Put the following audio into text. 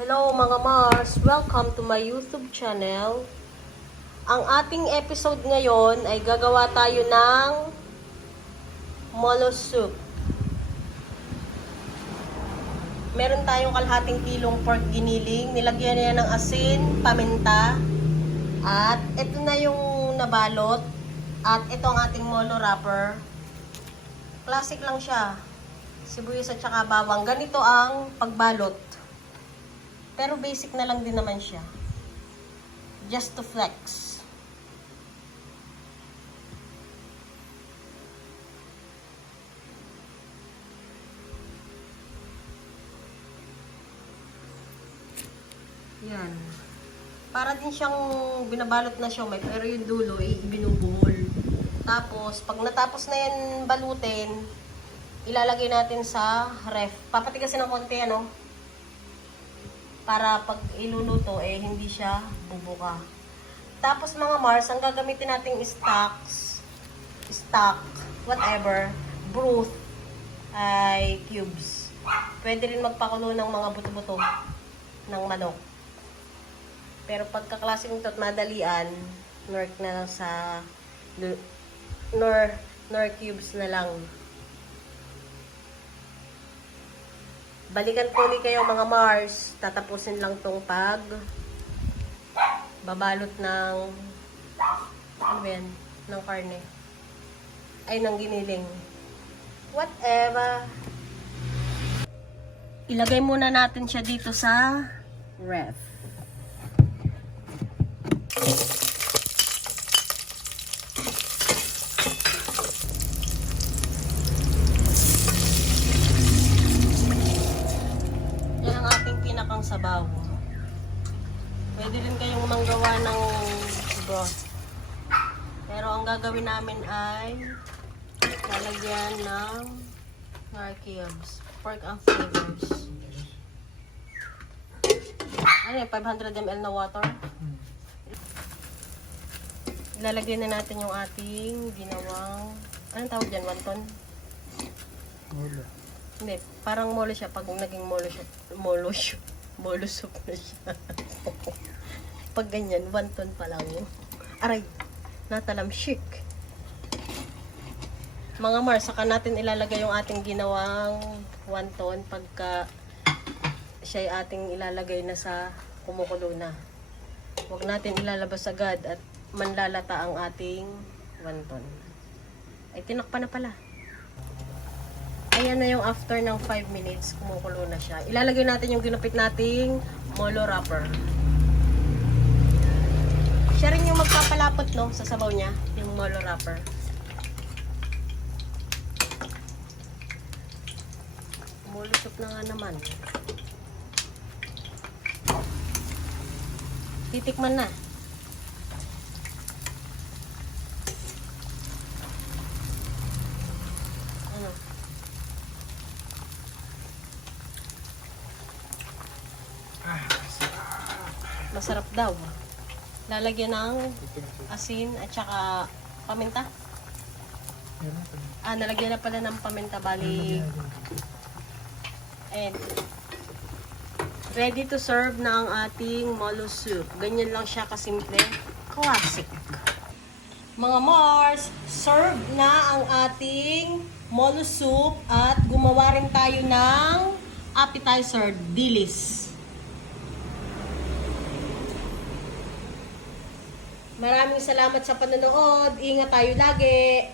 Hello mga Mars! Welcome to my YouTube channel. Ang ating episode ngayon ay gagawa tayo ng molo soup. Meron tayong kalahating kilong pork giniling. Nilagyan niya ng asin, paminta. At ito na yung nabalot. At ito ang ating molo wrapper. Classic lang siya. Sibuyas at saka bawang. Ganito ang pagbalot. Pero basic na lang din naman siya. Just to flex. Yan. Para din siyang binabalot na siomai, pero yung dulo ay binubuhol. Tapos, pag natapos na yan balutin, ilalagay natin sa ref. Papatigasin ng konti, ano? Para pag iluluto, hindi siya bubuka. Tapos mga Mars, ang gagamitin nating stock, whatever, broth, ay cubes. Pwede rin magpakulo ng mga buto-buto ng manok. Pero pagkaklaseng ito at madalian, nor na lang sa nor cubes na lang. Balikan ko ni kayo mga Mars. Tatapusin lang tong babalot ng ano ba yan? Ng karne. Ay, ng giniling. Whatever. Ilagay muna natin siya dito sa ref. Sabaw. Pwede rin kayong manggawa ng broth. Pero ang gagawin namin ay lalagyan ng cubes, pork and flavors. Ano yun? 500 ml na water. Ilalagay na natin yung ating ginawang, anong tawag dyan? Wonton? Molo. Hindi, parang molo siya. Pag naging molo soup na siya. Pag ganyan, wonton pa lang. Aray, natalamshik. Mga Mars, saka natin ilalagay yung ating ginawang wonton pagka siya ay ating ilalagay na sa kumukulo na. Huwag natin ilalabas agad at manlalata ang ating wonton. Ay, tinakpan na pala. Ayan na yung after ng 5 minutes, kumukulo na siya. Ilalagay natin yung ginupit nating molo wrapper. Siya rin yung magpapalapot, no, sa sabaw niya, yung molo wrapper. Molo soup na nga naman. Titikman na. Ano? Masarap daw. Lalagyan ng asin at saka paminta. Nalagyan na pala ng paminta. Bali. And ready to serve na ang ating molo soup. Ganyan lang siya kasimple. Classic. Mga Mars, serve na ang ating molo soup at gumawa rin tayo ng appetizer, dilis. Maraming salamat sa panonood. Ingat tayo lagi.